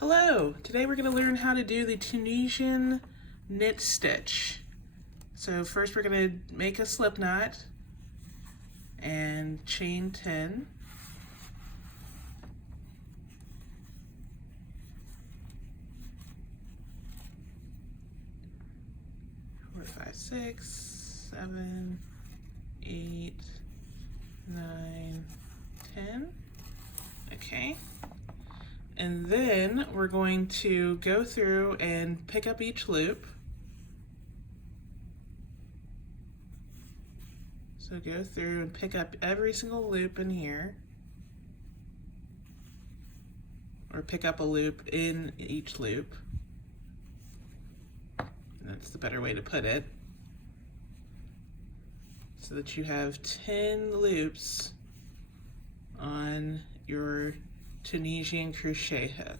Hello! Today we're going to learn how to do the Tunisian Knit Stitch. So first we're going to make a slip knot and chain 10. Four, 5, 6, 7, 8, 9, 10. Okay. And then we're going to go through and pick up each loop. So go through and pick up every single loop in here. Or pick up a loop in each loop. That's the better way to put it. So that you have 10 loops on your Tunisian crochet hook.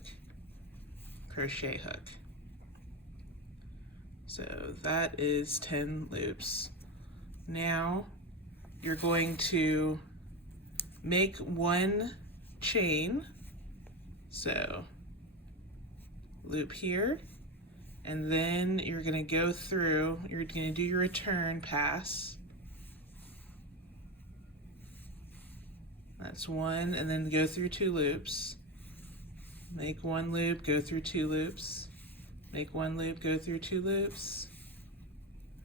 So that is 10 loops. Now you're going to make one chain. So loop here, and then you're going to go through, you're going to do your return pass. That's one, and then go through 2 loops. Make 1 loop, go through 2 loops. Make 1 loop, go through 2 loops.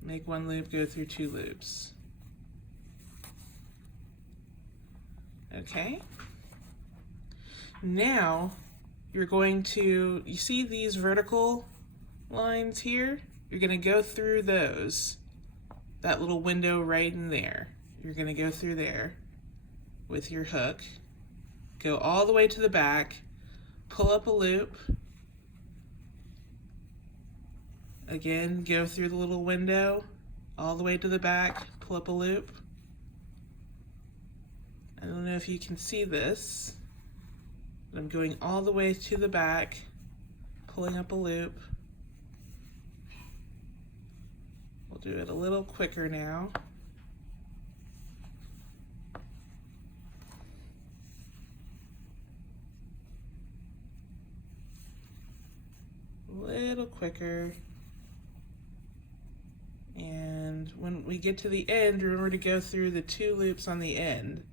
Make 1 loop, go through 2 loops. Okay. Now you're going to, you see these vertical lines here? You're going to go through those. That little window right in there. You're going to go through there with your hook, go all the way to the back, pull up a loop, again go through the little window all the way to the back, pull up a loop. I don't know if you can see this, but I'm going all the way to the back, pulling up a loop. We'll do it a little quicker now. Little quicker, and when we get to the end, remember to go through the 2 loops on the end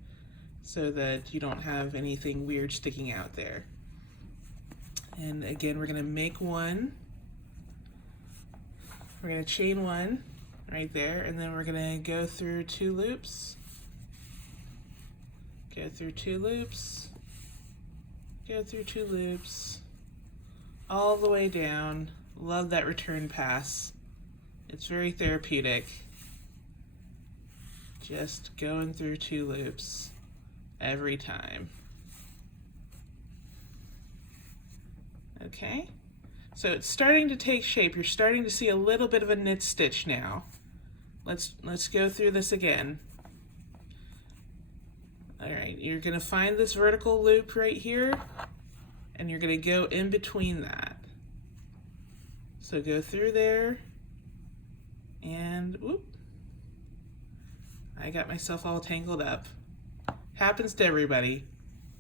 so that you don't have anything weird sticking out there. And again, we're going to make one, we're going to chain 1 right there, and then we're going to go through 2 loops, go through 2 loops, go through 2 loops, all the way down. Love that return pass. It's very therapeutic. Just going through 2 loops every time. Okay, so it's starting to take shape. You're starting to see a little bit of a knit stitch now. Let's go through this again. All right, you're gonna find this vertical loop right here, and you're going to go in between that. So go through there, and whoop, I got myself all tangled up. Happens to everybody.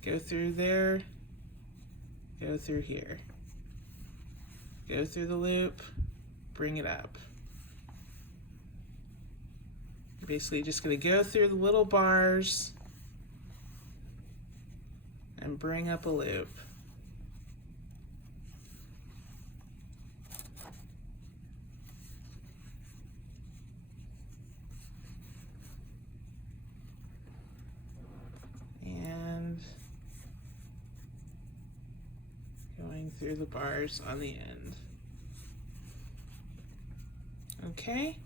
Go through there, go through here. Go through the loop, bring it up. You're basically just going to go through the little bars and bring up a loop. Going through the bars on the end. Okay.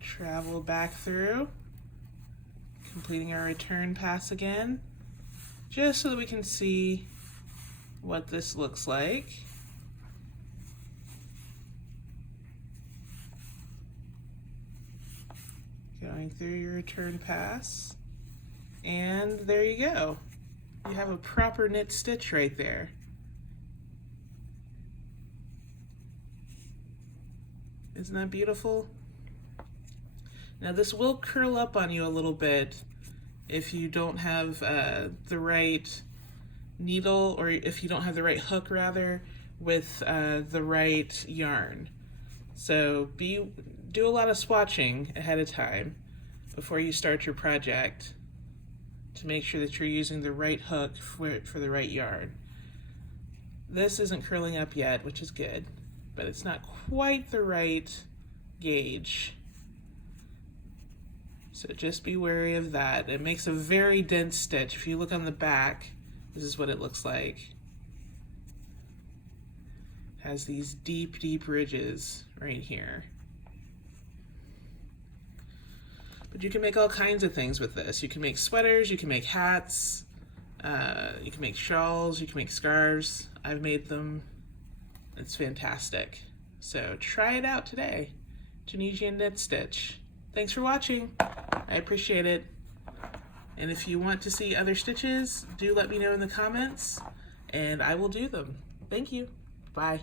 Travel back through, completing our return pass again, just so that we can see what this looks like. Going through your return pass. And there you go. You have a proper knit stitch right there. Isn't that beautiful? Now this will curl up on you a little bit if you don't have the right needle, or if you don't have the right hook rather, with the right yarn. So do a lot of swatching ahead of time before you start your project to make sure that you're using the right hook for the right yarn. This isn't curling up yet, which is good, but it's not quite the right gauge. So just be wary of that. It makes a very dense stitch. If you look on the back, this is what it looks like. It has these deep, deep ridges right here. But you can make all kinds of things with this. You can make sweaters, you can make hats, you can make shawls, you can make scarves. I've made them. It's fantastic. So try it out today. Tunisian Knit Stitch. Thanks for watching. I appreciate it. And if you want to see other stitches, do let me know in the comments, and I will do them. Thank you. Bye.